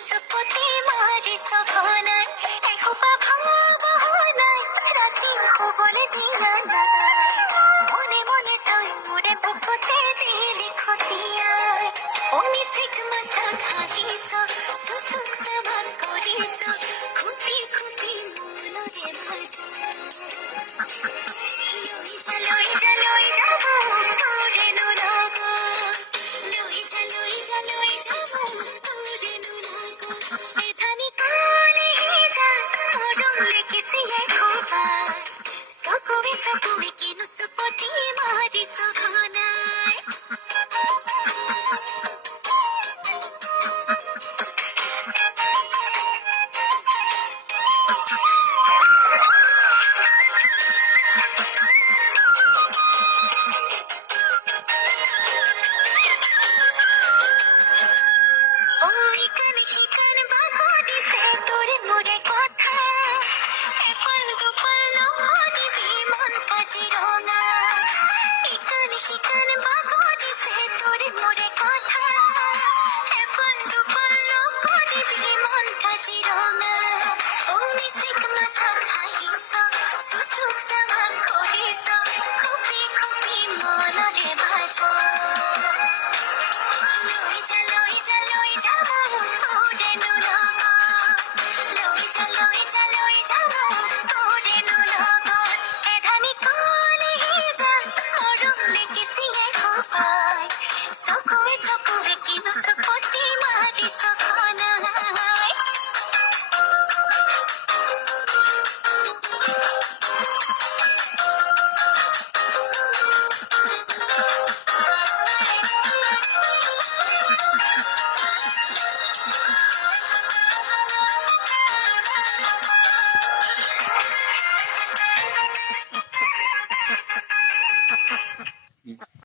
सुसुपुती मारी सपनाय एखोपा भावनाय राती को बोले दिया ना মনে মনে তুই মোরে বুকুতে দিলি খতিয়ায় ওনি সিগমা সাঘাতিস সুসুক সমান করিস খুঁটি খুঁটি মনরে ভাজা লই যাব তোরে নুলাগো লই যা যাব তোরে নুলাগো